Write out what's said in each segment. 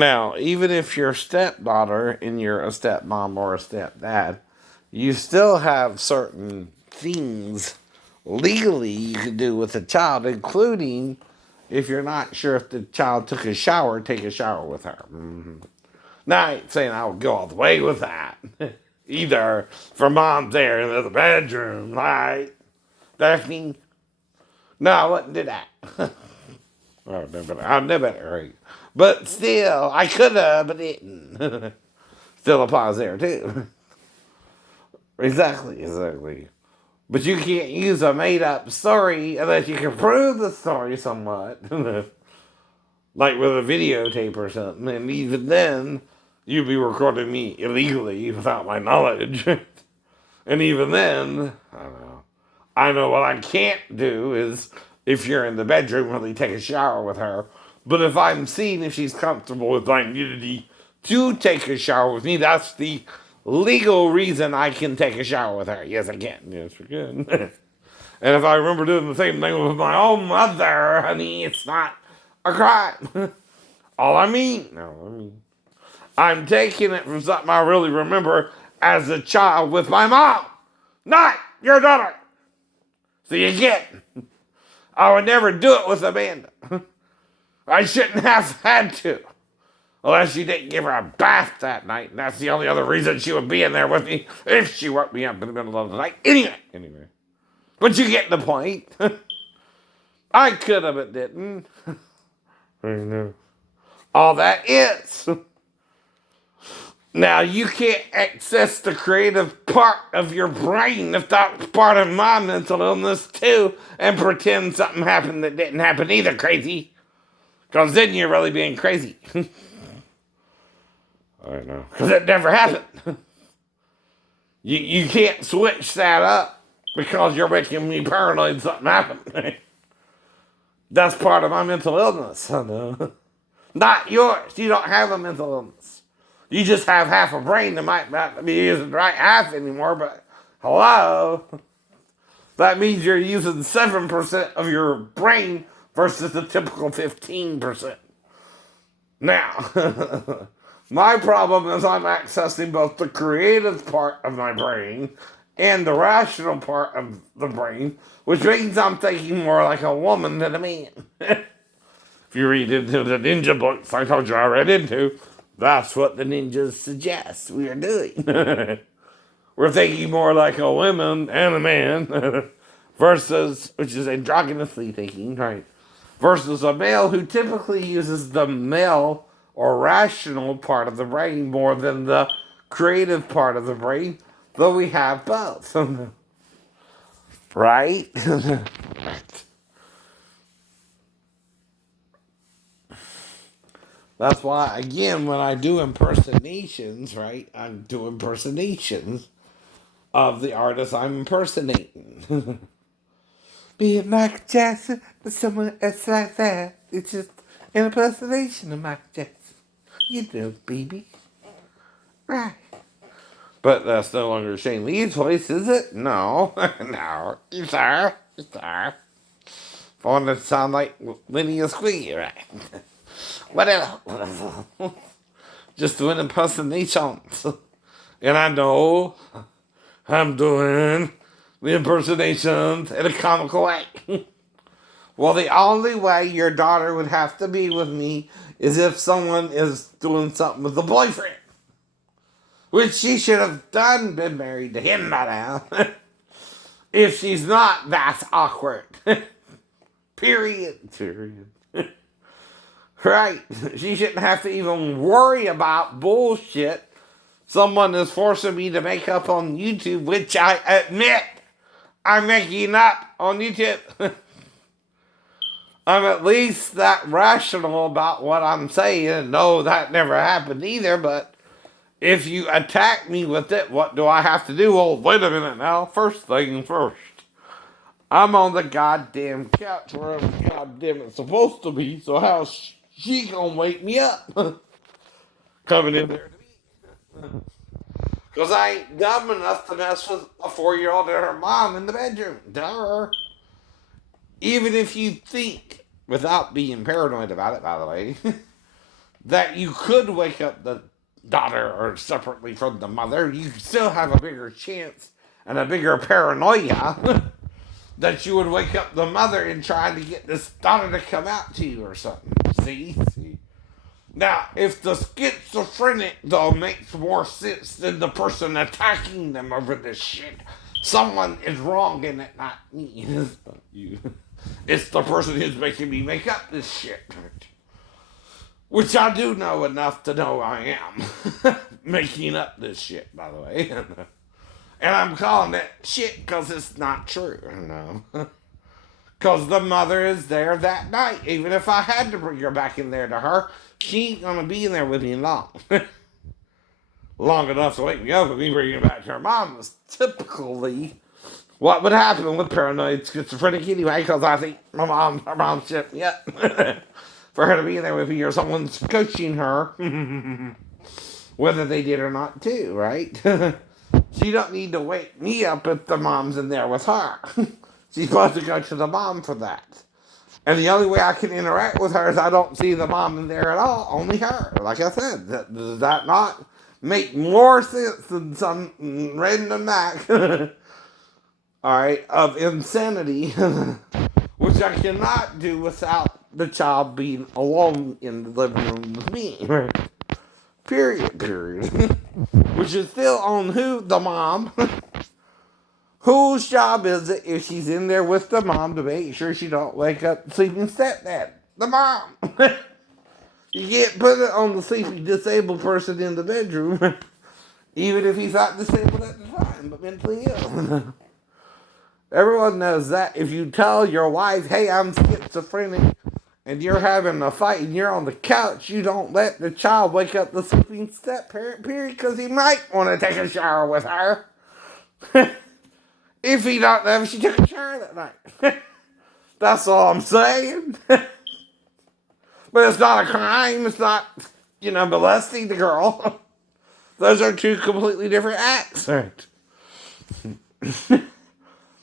Now, even if you're a stepdaughter and you're a stepmom or a stepdad, you still have certain things legally you can do with a child, including if you're not sure if the child took a shower, take a shower with her. Now, I ain't saying I would go all the way with that. Either for mom's there in the bedroom, right? Daphne? No, I wouldn't do that. I've never heard. But still, I could have, but didn't. Still applies there, too. Exactly. But you can't use a made up story unless you can prove the story somewhat. Like with a videotape or something. And even then, you'd be recording me illegally without my knowledge. And even then, I don't know. I know what I can't do is if you're in the bedroom, really take a shower with her. But if I'm seeing if she's comfortable with my nudity to take a shower with me, that's the legal reason I can take a shower with her. Yes, I can. Yes, we can. And if I remember doing the same thing with my own mother, honey, it's not a crime. All I mean, no, I mean, I'm taking it from something I really remember as a child with my mom, not your daughter. So you get, I would never do it with Amanda. I shouldn't have had to. Unless you didn't give her a bath that night, and that's the only other reason she would be in there with me if she woke me up in the middle of the night. Anyway. But you get the point. I could have, but didn't. I know. All that is. Now, you can't access the creative part of your brain if that's part of my mental illness, too, and pretend something happened that didn't happen either, crazy. Because then you're really being crazy. I know. Because it never happened. You can't switch that up because you're making me paranoid something happened. That's part of my mental illness. I know. Not yours. You don't have a mental illness. You just have half a brain that might not be using the right half anymore, but hello? That means you're using 7% of your brain versus the typical 15%. Now, my problem is I'm accessing both the creative part of my brain and the rational part of the brain, which means I'm thinking more like a woman than a man. If you read into the ninja books I told you I read into, that's what the ninjas suggest we are doing. We're thinking more like a woman and a man versus, which is androgynously thinking, right? Versus a male who typically uses the male or rational part of the brain more than the creative part of the brain, though we have both. Right? That's why, again, when I do impersonations, right, I do impersonations of the artist I'm impersonating. Be it Michael Jackson, but someone else like that. It's just an impersonation of Michael Jackson. You know, baby. Right. But that's no longer Shane Lee's voice, is it? No. No. You sir. You sir. I want to sound like Linnea Squeaky, right? Whatever. Just doing impersonations. And I know I'm doing the impersonations in a comical way. Well, the only way your daughter would have to be with me is if someone is doing something with a boyfriend. Which she should have done, been married to him by now. If she's not, that's awkward. Period. Right. She shouldn't have to even worry about bullshit someone is forcing me to make up on YouTube, which I admit I'm making up on YouTube. I'm at least that rational about what I'm saying. No, that never happened either, but if you attack me with it, what do I have to do? Well, wait a minute now. First thing first. I'm on the goddamn couch where I'm goddamn it's supposed to be, so how's she gonna wake me up? Coming in there to me. Because I ain't dumb enough to mess with a 4-year-old and her mom in the bedroom. Duh. Even if you think, without being paranoid about it, by the way, that you could wake up the daughter or separately from the mother, you still have a bigger chance and a bigger paranoia that you would wake up the mother and try to get this daughter to come out to you or something. See? Now, if the schizophrenic, though, makes more sense than the person attacking them over this shit, someone is wrong in it, not me. It's not you. It's the person who's making me make up this shit. Which I do know enough to know I am. Making up this shit, by the way. And I'm calling it shit because it's not true, you know. Because the mother is there that night. Even if I had to bring her back in there to her, she ain't going to be in there with me long. Long enough to wake me up and me bringing her back to her mom was typically what would happen with paranoid schizophrenic anyway, because I think her mom shit me up. For her to be in there with me or someone's coaching her, whether they did or not too, right? She don't need to wake me up if the mom's in there with her. She's supposed to go to the mom for that. And the only way I can interact with her is I don't see the mom in there at all, only her. Like I said, does that not make more sense than some random act, alright, of insanity, which I cannot do without the child being alone in the living room with me. Period. Which is still on who? The mom. Whose job is it if she's in there with the mom to make sure she don't wake up the sleeping stepdad? The mom. You can't put it on the sleeping disabled person in the bedroom, even if he's not disabled at the time, but mentally ill. Everyone knows that. If you tell your wife, hey, I'm schizophrenic, and you're having a fight and you're on the couch, you don't let the child wake up the sleeping step-parent, period, because he might want to take a shower with her. If he don't know if she took a shower that night. That's all I'm saying. But it's not a crime. It's not, molesting the girl. Those are two completely different acts. Right?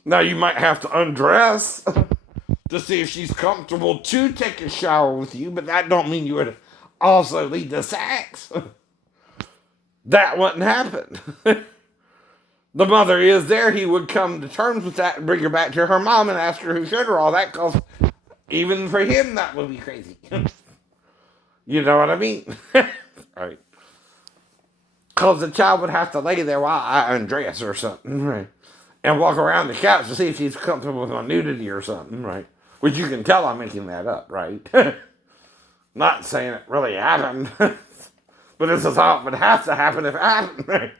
Now you might have to undress to see if she's comfortable to take a shower with you, but that don't mean you would also lead to sex. That wouldn't happen. The mother is there, he would come to terms with that and bring her back to her mom and ask her who showed her all that, because even for him that would be crazy. You know what I mean? Right. Because the child would have to lay there while I undress or something, right? And walk around the couch to see if she's comfortable with my nudity or something, right? Which you can tell I'm making that up, right? Not saying it really happened. But this is how it would have to happen if it happened, right?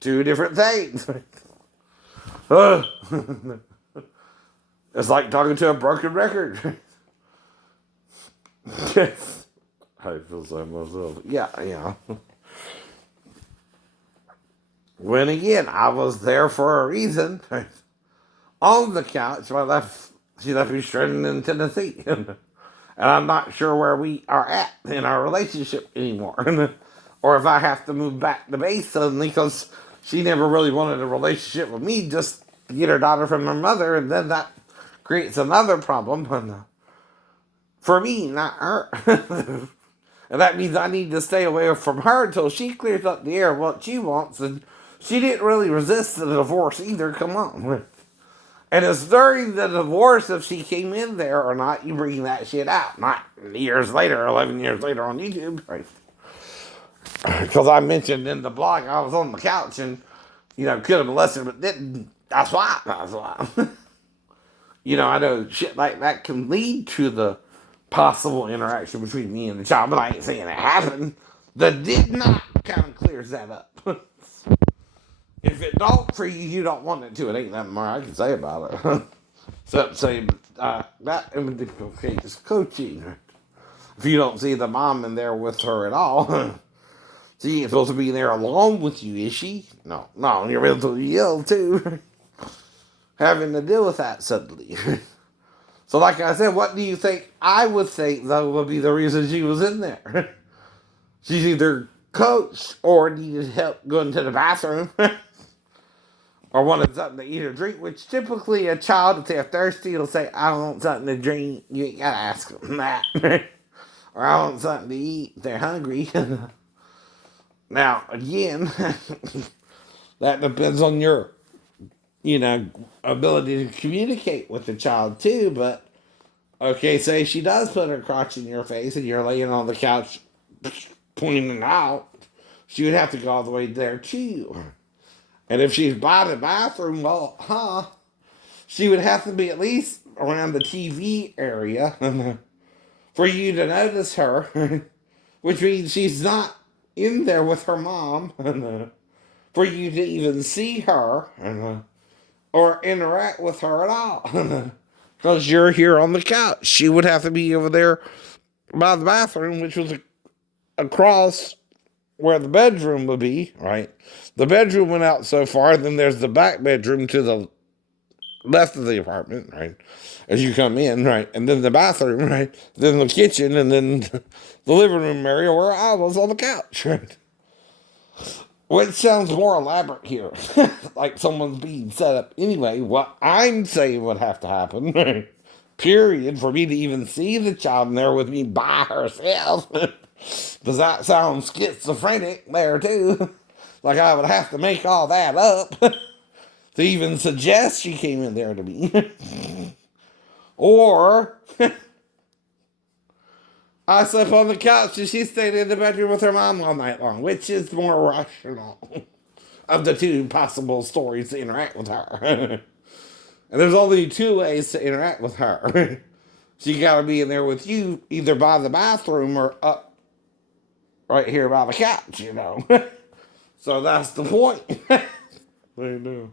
Two different things. It's like talking to a broken record. Yes. I feel so myself. Yeah. When again, I was there for a reason. On the couch, she left me stranded in Tennessee. And I'm not sure where we are at in our relationship anymore. Or if I have to move back to base suddenly, because she never really wanted a relationship with me, just to get her daughter from her mother, and then that creates another problem. For me, not her. And that means I need to stay away from her until she clears up the air of what she wants, and she didn't really resist the divorce either, come on. And it's during the divorce, if she came in there or not, you bring that shit out. Not years later, 11 years later on YouTube. Right? Because I mentioned in the blog I was on the couch and, could have molested, but didn't. That's why. I know shit like that can lead to the possible interaction between me and the child, but I ain't saying it happened. The did not kind of clears that up. If it don't for you, you don't want it to. It ain't nothing more I can say about it. Except say that in particular case is coaching. If you don't see the mom in there with her at all, she ain't supposed to be there alone with you, is she? No, you're mentally ill too. Having to deal with that suddenly. So like I said, what do you think I would think, though, would be the reason she was in there? She's either coached or needed help going to the bathroom. Or wanted something to eat or drink, which typically a child, if they're thirsty, will say, I want something to drink. You ain't gotta ask them that. or I want something to eat. They're hungry. Now, again, that depends on your, ability to communicate with the child too. But okay, say she does put her crotch in your face and you're laying on the couch pointing it out, she would have to go all the way there too. And if she's by the bathroom, well, she would have to be at least around the TV area for you to notice her, which means she's not in there with her mom, for you to even see her or interact with her at all. Because you're here on the couch. She would have to be over there by the bathroom, which was across where the bedroom would be, right? The bedroom went out so far, then there's the back bedroom to the left of the apartment, right? As you come in, right? And then the bathroom, right? Then the kitchen, and then the living room area where I was on the couch, right? Which sounds more elaborate here. Like someone's being set up. Anyway, what I'm saying would have to happen, right? Period, for me to even see the child in there with me by herself. Does that sound schizophrenic there too? Like I would have to make all that up to even suggest she came in there to me. Or I slept on the couch and she stayed in the bedroom with her mom all night long, which is more rational of the two possible stories to interact with her. And there's only two ways to interact with her. She gotta be in there with you, either by the bathroom or up right here by the couch, So that's the point. I know.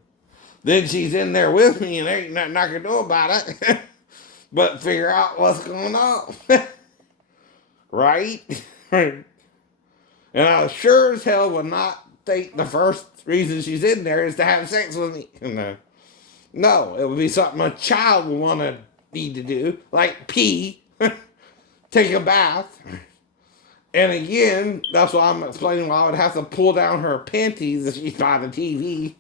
Then she's in there with me and there ain't nothing I can do about it but figure out what's going on. Right? And I sure as hell would not think the first reason she's in there is to have sex with me. No, it would be something a child would want to need to do, like pee, take a bath. And again, that's why I'm explaining why I would have to pull down her panties if she's by the TV.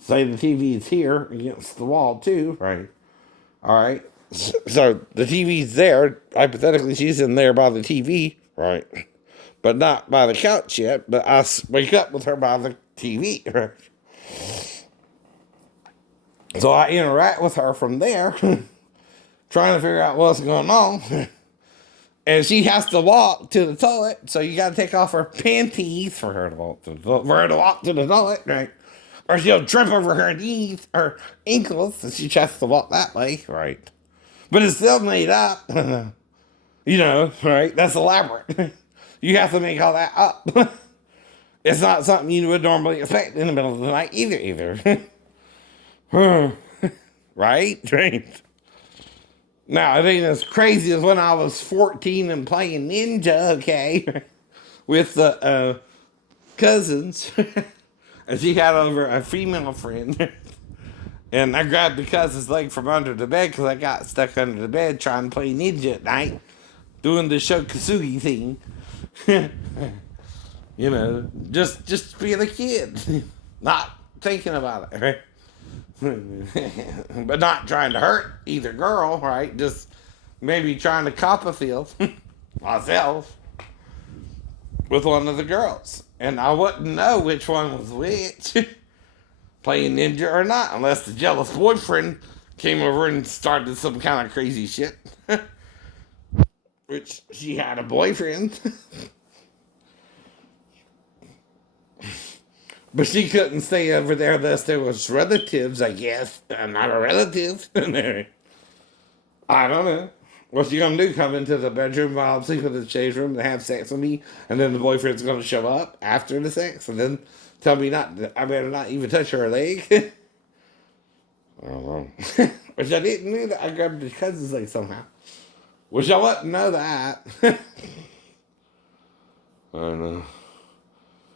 Say the TV is here against the wall too, right? All right. So the TV's there. Hypothetically, she's in there by the TV, right? But not by the couch yet. But I wake up with her by the TV, right? So I interact with her from there, trying to figure out what's going on. And she has to walk to the toilet, so you got to take off her panties for her to walk to the toilet, right? Or she'll trip over her knees or ankles, and she has to walk that way, right? But it's still made up, right? That's elaborate. You have to make all that up. It's not something you would normally expect in the middle of the night either. Right? Now, it ain't as crazy as when I was 14 and playing Ninja, okay? With the cousins. And she had over a female friend. And I grabbed the cousin's leg from under the bed because I got stuck under the bed trying to play Ninja at night. Doing the Shokasugi thing. Just being a kid. Not thinking about it, right? But not trying to hurt either girl, right? Just maybe trying to cop a feel myself with one of the girls. And I wouldn't know which one was which, playing Ninja or not, unless the jealous boyfriend came over and started some kind of crazy shit. Which she had a boyfriend. But she couldn't stay over there unless there was relatives, I guess. I'm not a relative. I don't know. What's she gonna do? Come into the bedroom while I'm sleeping in the change room and have sex with me, and then the boyfriend's gonna show up after the sex and then tell me I better not even touch her leg? I don't know. Which I didn't know that. I grabbed his cousin's leg somehow. Which I wouldn't know that. I don't know.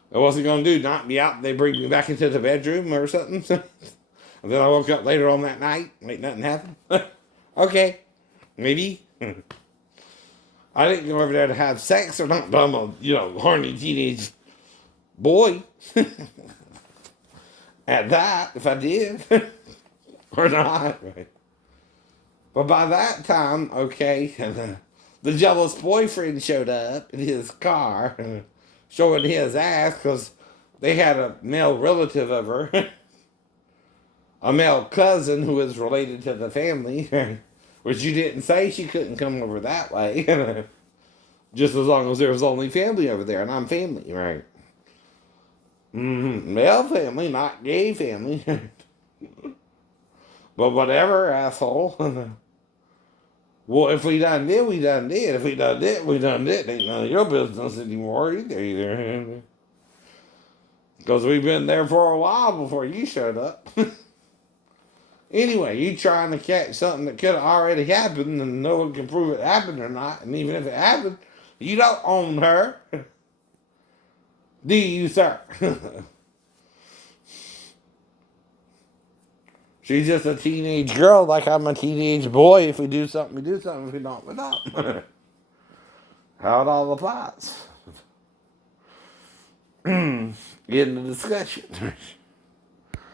What's he gonna do? Knock me out and they bring me back into the bedroom or something? And then I woke up later on that night. Ain't nothing happened. Okay. Maybe. I didn't go over there to have sex or not, but I'm a, horny teenage boy. At that, if I did. Or not. Right. But by that time, okay, The jealous boyfriend showed up in his car, showing his ass because they had a male relative of her, a male cousin who was related to the family, which you didn't say she couldn't come over that way, just as long as there was only family over there, and I'm family, right? Male family, not gay family. But whatever, asshole. Well, if we done did, we done did. If we done did, we done did. Ain't none of your business anymore either. Because we've been there for a while before you showed up. Anyway, you trying to catch something that could have already happened and no one can prove it happened or not. And even if it happened, you don't own her. Do you, sir? She's just a teenage girl like I'm a teenage boy. If we do something, we do something. If we don't, we don't. How it all applies. In the discussion.